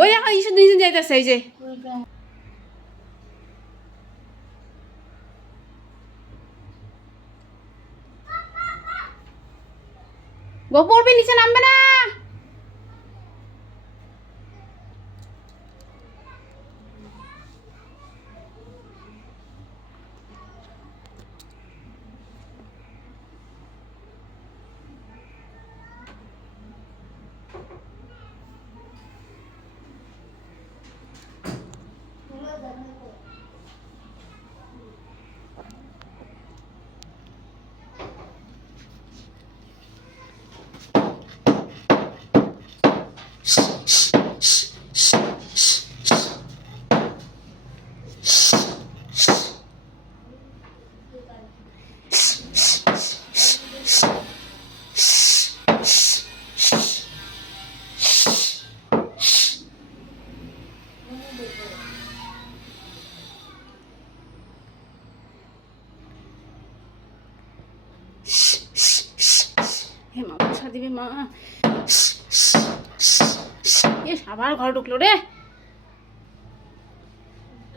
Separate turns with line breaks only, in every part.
ওই দেখো ইসু দুইজন যাইতেছে এই যে গো পড়বে নিচে নামবে না মা দিবে মা। আবার ঘর ঢুকলো রে।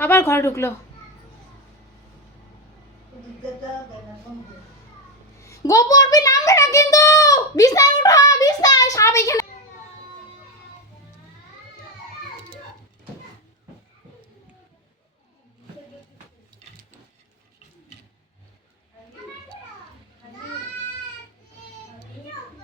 আবার ঘর ঢুকলো। গোপরবি নামবে না কিন্তু। বিছনায় উঠো, বিছনায় সব এখানে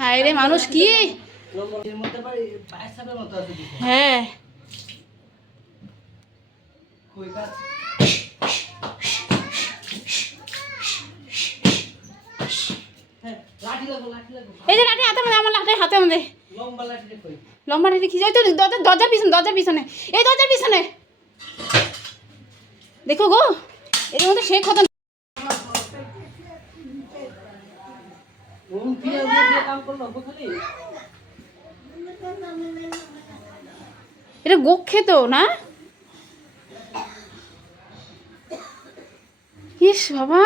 হায় রে, মানুষ কি। হ্যাঁ। হাতে আমার হাতে
লম্বা
তো পিছনে, দরজার পিছনে। এই পিছনে। দেখো গো, এর মধ্যে সে কত এটা গোখ তো না? ইস বাবা।